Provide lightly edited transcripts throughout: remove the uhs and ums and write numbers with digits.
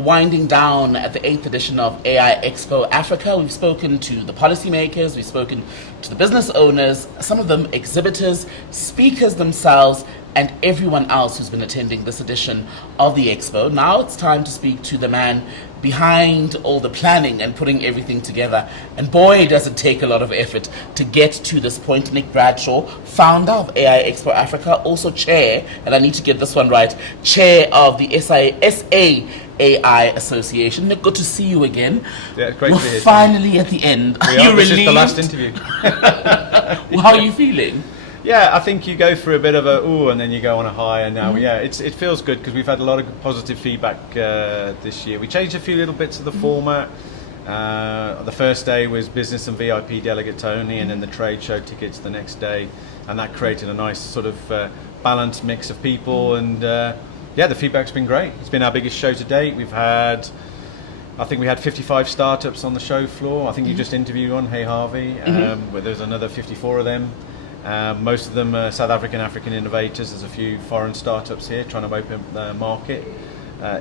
We're winding down at the 8th edition of AI Expo Africa. We've spoken to the policymakers, we've spoken to the business owners, some of them exhibitors, speakers themselves, and everyone else who's been attending this edition of the Expo. Now it's time to speak to the man behind all the planning and putting everything together. And boy, does it take a lot of effort to get to this point. Nick Bradshaw, founder of AI Expo Africa, also chair, and I need to get this one right, chair of the SAAI Association. Nick, good to see you again. Yeah, great to be here. Finally at the end. We are. This is the last interview. Well, how are you feeling? Yeah, I think you go through a bit of a ooh, and then you go on a high, and now it feels good because we've had a lot of positive feedback this year. We changed a few little bits of the format. The first day was business and VIP delegates only, and then the trade show tickets the next day, and that created a nice sort of balanced mix of people. And the feedback's been great. It's been our biggest show to date. I think we had 55 startups on the show floor. I think you just interviewed one, Hey Harvey, where there's another 54 of them. Most of them are South African innovators. There's a few foreign startups here trying to open the market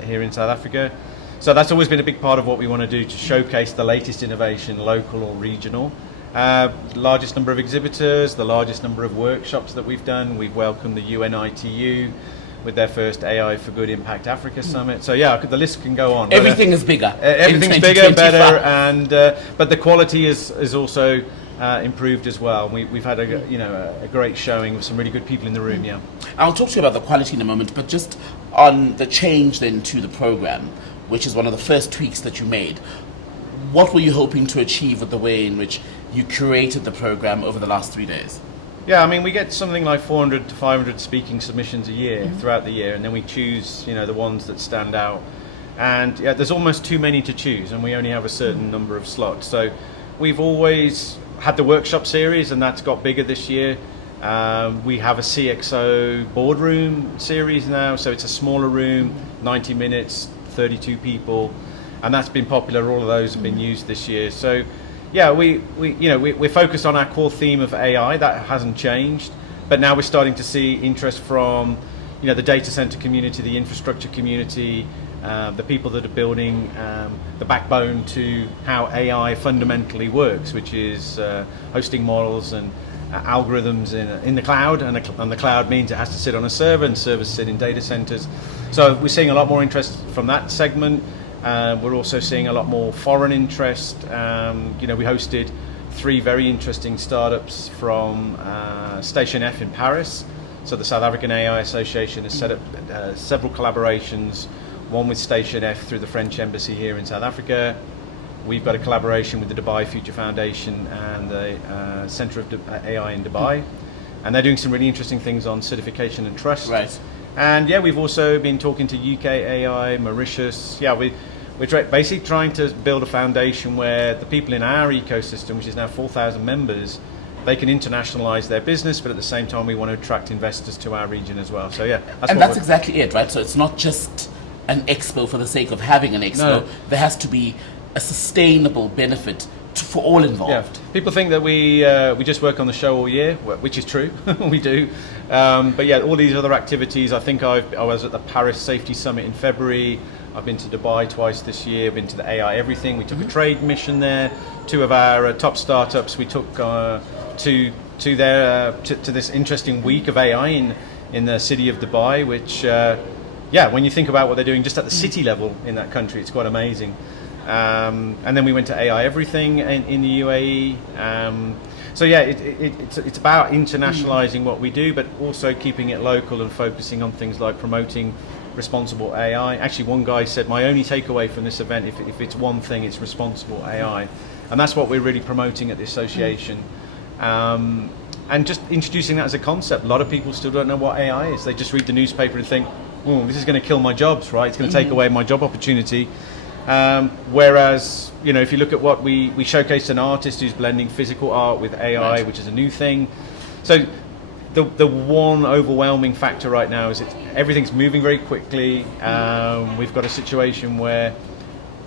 here in South Africa. So that's always been a big part of what we want to do, to showcase the latest innovation, local or regional. Largest number of exhibitors, the largest number of workshops that we've done. We've welcomed the UNITU with their first AI for Good Impact Africa Summit. So the list can go on. Everything is bigger. Everything's bigger, better, and but the quality is also improved as well. We've had a great showing with some really good people in the room. Yeah, I'll talk to you about the quality in a moment, but just on the change then to the program, which is one of the first tweaks that you made. What were you hoping to achieve with the way in which you curated the program over the last 3 days? Yeah, I mean, we get something like 400 to 500 speaking submissions a year throughout the year, and then we choose the ones that stand out. And there's almost too many to choose, and we only have a certain number of slots. So we've always had the workshop series, and that's got bigger this year. We have a CxO boardroom series now, so it's a smaller room, 90 minutes, 32 people, and that's been popular. All of those have been used this year. So we're focused on our core theme of AI. That hasn't changed, but now we're starting to see interest from the data center community, the infrastructure community, the people that are building the backbone to how AI fundamentally works, which is hosting models and algorithms in the cloud, and the cloud means it has to sit on a server, and servers sit in data centers. So we're seeing a lot more interest from that segment. We're also seeing a lot more foreign interest. We hosted 3 very interesting startups from Station F in Paris. So the South African AI Association has set up several collaborations, one with Station F through the French Embassy here in South Africa. We've got a collaboration with the Dubai Future Foundation and the Centre of AI in Dubai. And they're doing some really interesting things on certification and trust. Right. And we've also been talking to UK AI, Mauritius. We're basically trying to build a foundation where the people in our ecosystem, which is now 4,000 members, they can internationalize their business, but at the same time we want to attract investors to our region as well. So that's exactly it, right? So it's not just an expo for the sake of having an expo. No. There has to be a sustainable benefit for all involved. Yeah. People think that we just work on the show all year, which is true. We do. But all these other activities. I think I was at the Paris Safety Summit in February. I've been to Dubai twice this year. I've been to the AI Everything. We took a trade mission there. 2 of our top startups we took to this interesting week of AI in the city of Dubai, which when you think about what they're doing just at the city level in that country, it's quite amazing. And then we went to AI Everything in the UAE. It's about internationalizing what we do, but also keeping it local and focusing on things like promoting responsible AI. Actually, one guy said, my only takeaway from this event, if it's one thing, it's responsible AI. And that's what we're really promoting at the association. And just introducing that as a concept. A lot of people still don't know what AI is. They just read the newspaper and think, oh, this is going to kill my jobs, right? It's going to take away my job opportunity. Whereas, if you look at what we showcased an artist who's blending physical art with AI, right, which is a new thing. So the one overwhelming factor right now is everything's moving very quickly. We've got a situation where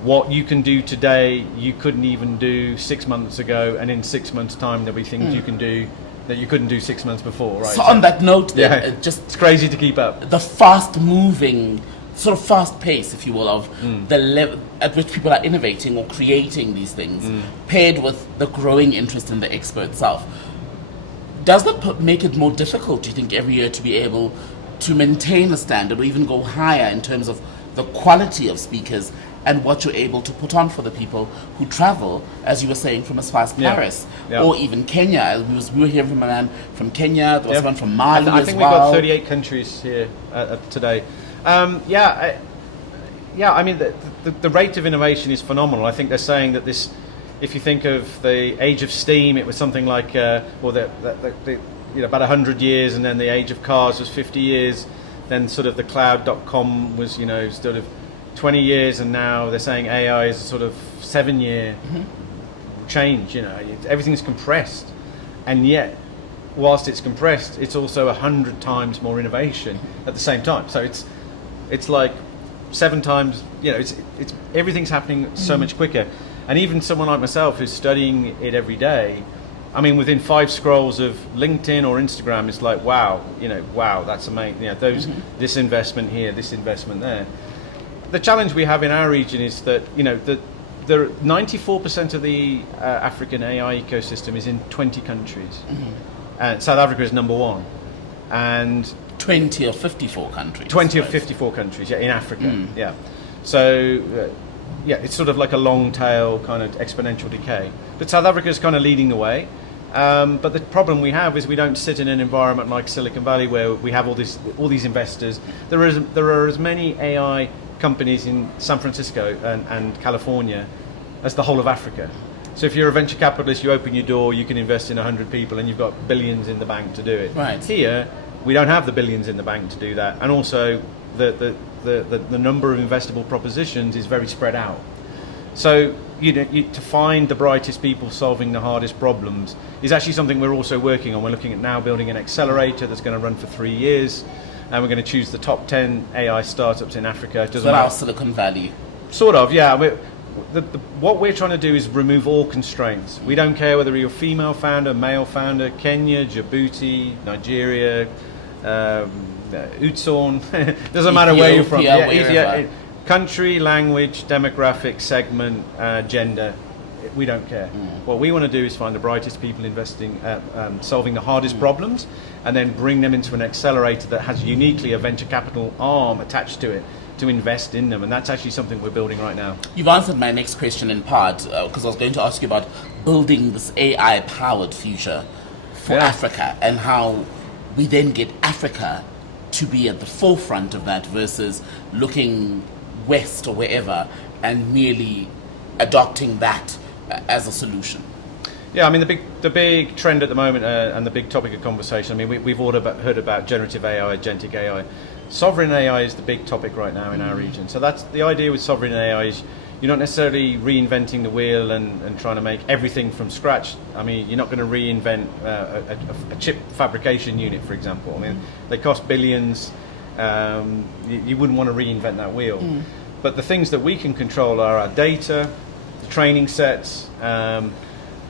what you can do today, you couldn't even do 6 months ago, and in 6 months' time there'll be things you can do that you couldn't do 6 months before, right? So on that note, then, it's crazy to keep up. The fast-moving sort of fast pace, if you will, of the level at which people are innovating or creating these things, paired with the growing interest in the expo itself. Does that make it more difficult, do you think, every year to be able to maintain a standard or even go higher in terms of the quality of speakers and what you're able to put on for the people who travel, as you were saying, from as far as Paris or even Kenya? We were hearing from a man from Kenya, there was one from Mali I as think well. we've got 38 countries here today. I mean, the rate of innovation is phenomenal. I think they're saying that this, if you think of the age of steam, it was something like, about 100 years, and then the age of cars was 50 years, then sort of the cloud.com was, sort of 20 years, and now they're saying AI is a sort of 7-year change. Everything's compressed, and yet, whilst it's compressed, it's also 100 times more innovation at the same time. So it's like 7 times. It's everything's happening so much quicker. And even someone like myself who's studying it every day, I mean, within 5 scrolls of LinkedIn or Instagram, it's like, wow, that's amazing. This investment here, this investment there. The challenge we have in our region is that, the 94% of the African AI ecosystem is in 20 countries. And South Africa is number 1. And 20 of 54 countries. 20 of 54 countries, in Africa, So, it's sort of like a long tail kind of exponential decay. But South Africa is kind of leading the way. But the problem we have is we don't sit in an environment like Silicon Valley where we have all these investors. There are as many AI companies in San Francisco and California as the whole of Africa. So if you're a venture capitalist, you open your door, you can invest in 100 people, and you've got billions in the bank to do it. Right. Here, we don't have the billions in the bank to do that, and also the number of investable propositions is very spread out. So to find the brightest people solving the hardest problems is actually something we're also working on. We're looking at now building an accelerator that's going to run for 3 years, and we're going to choose the top 10 AI startups in Africa. Our Silicon Valley. Sort of, yeah. What we're trying to do is remove all constraints. We don't care whether you're a female founder, male founder, Kenya, Djibouti, Nigeria, Utsorn, doesn't matter where you're from. Ethiopia, country, language, demographic, segment, gender, we don't care. What we want to do is find the brightest people investing, solving the hardest problems, and then bring them into an accelerator that has uniquely a venture capital arm attached to it to invest in them, and that's actually something we're building right now. You've answered my next question in part, because I was going to ask you about building this AI-powered future for Africa, and how we then get Africa to be at the forefront of that versus looking west or wherever and merely adopting that as a solution. Yeah, I mean, the big trend at the moment and the big topic of conversation, I mean, we've all heard about generative AI, agentic AI. Sovereign AI is the big topic right now in our region. So that's the idea with sovereign AI is you're not necessarily reinventing the wheel and trying to make everything from scratch. I mean, you're not going to reinvent a chip fabrication unit, for example. I mean, they cost billions. You wouldn't want to reinvent that wheel. But the things that we can control are our data, the training sets,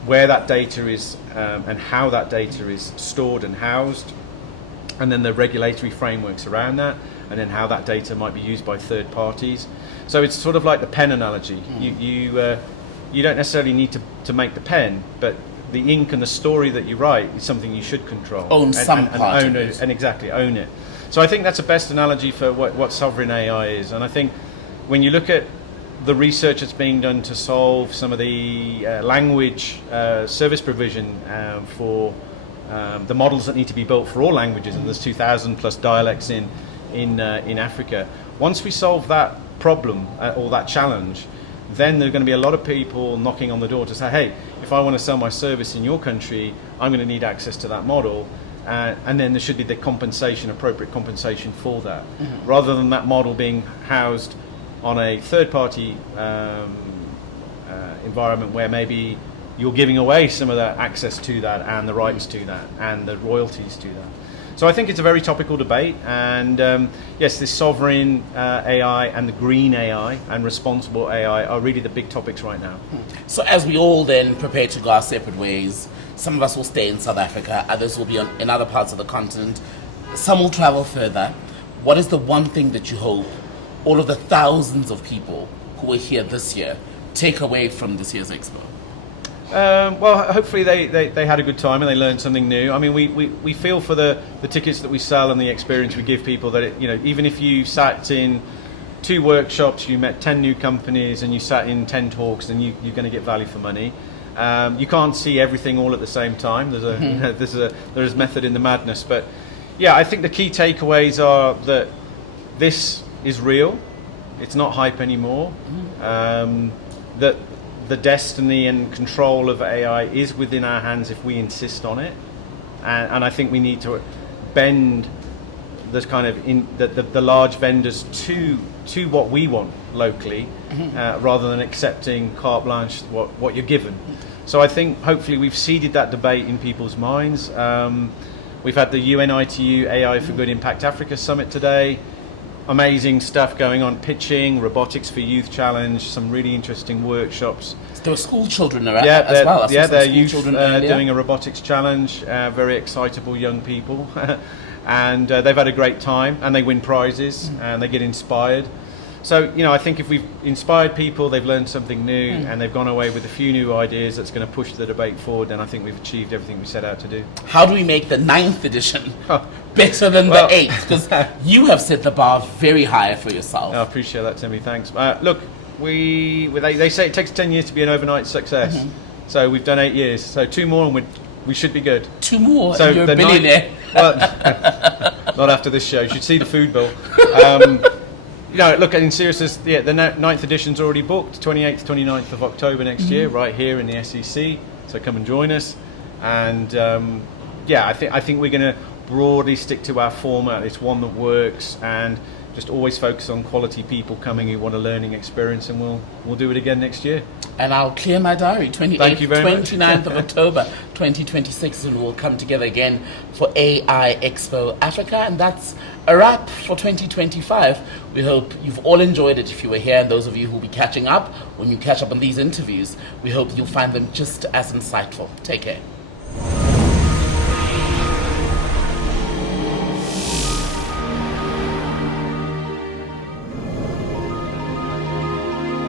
where that data is and how that data is stored and housed, and then the regulatory frameworks around that, and then how that data might be used by third parties. So it's sort of like the pen analogy. You don't necessarily need to make the pen, but the ink and the story that you write is something you should control. Own some part of it. And exactly, own it. So I think that's the best analogy for what sovereign AI is. And I think when you look at the research that's being done to solve some of the language service provision for the models that need to be built for all languages, and there's 2,000 plus dialects in Africa. Once we solve that problem or that challenge, then there are going to be a lot of people knocking on the door to say, hey, if I want to sell my service in your country, I'm going to need access to that model. And then there should be the appropriate compensation for that, rather than that model being housed on a third-party environment where maybe you're giving away some of that access to that and the rights to that and the royalties to that. So I think it's a very topical debate, and yes, this sovereign AI and the green AI and responsible AI are really the big topics right now. So as we all then prepare to go our separate ways, some of us will stay in South Africa, others will be in other parts of the continent, some will travel further. What is the one thing that you hope all of the thousands of people who were here this year take away from this year's Expo? Well, hopefully they had a good time and they learned something new. I mean, we feel for the tickets that we sell and the experience we give people that, even if you sat in 2 workshops, you met 10 new companies and you sat in 10 talks, then you're going to get value for money. You can't see everything all at the same time. There's method in the madness. But yeah, I think the key takeaways are that this is real. It's not hype anymore. That the destiny and control of AI is within our hands if we insist on it, and I think we need to bend this kind of the large vendors to what we want locally, rather than accepting carte blanche what you're given. So I think hopefully we've seeded that debate in people's minds. We've had the UNITU AI for Good Impact Africa Summit today. Amazing stuff going on, pitching, Robotics for Youth Challenge, some really interesting workshops. There were school children there as well. They're youth doing a robotics challenge, very excitable young people. And they've had a great time and they win prizes and they get inspired. So, I think if we've inspired people, they've learned something new and they've gone away with a few new ideas that's going to push the debate forward, then I think we've achieved everything we set out to do. How do we make the 9th edition better than the 8th? Because you have set the bar very high for yourself. I appreciate that, Timmy. Thanks. Look, they say it takes 10 years to be an overnight success. So we've done 8 years. So 2 more and we should be good. 2 more and you're a billionaire. Not after this show. You should see the food bill. Look, in seriousness, the 9th edition's already booked, 28th, 29th of October next year, right here in the SEC. So come and join us. And I think we're going to broadly stick to our format. It's one that works, and just always focus on quality people coming who want a learning experience, and we'll do it again next year. And I'll clear my diary, 28th, 29th of much. October 2026, and we'll come together again for AI Expo Africa. And that's a wrap for 2025. We hope you've all enjoyed it if you were here, and those of you who will be catching up, when you catch up on these interviews, we hope you'll find them just as insightful. Take care.